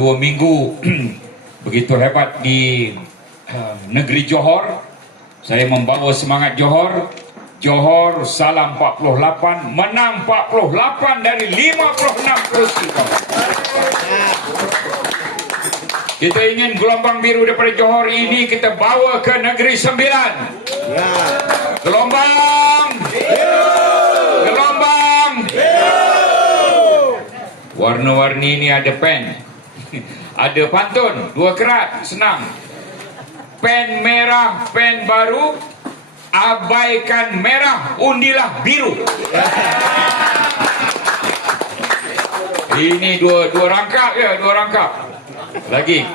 2 minggu begitu hebat di negeri Johor. Saya membawa semangat Johor. Johor salam 48, menang 48 dari 56 kursi. Kita ingin gelombang biru daripada Johor ini kita bawa ke negeri 9. Gelombang biru, gelombang biru. Warna-warni ini ada pen, ada pantun, 2 kerat, senang. Pen merah, pen baru, abaikan merah, undilah biru. Ini dua rangkap ya, 2 rangkap. Lagi.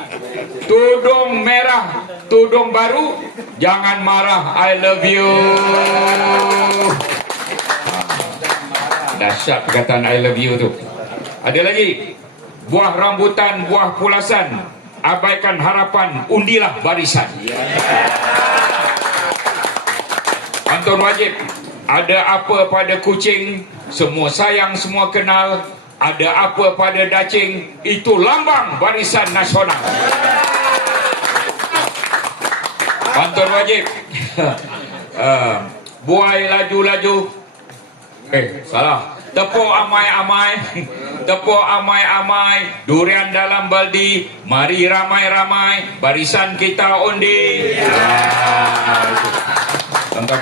Tudung merah, tudung baru, jangan marah, I love you. Dahsyat perkataan I love you tu. Ada lagi. Buah rambutan, buah pulasan, abaikan harapan, undilah barisan. Pantun wajib. Ada apa pada kucing, semua sayang, semua kenal. Ada apa pada dacing, itu lambang barisan nasional. Pantun wajib. Buai laju-laju, salah. Tepuk amai-amai, tepuk amai-amai, durian dalam baldi, mari ramai-ramai, barisan kita undi. Tentang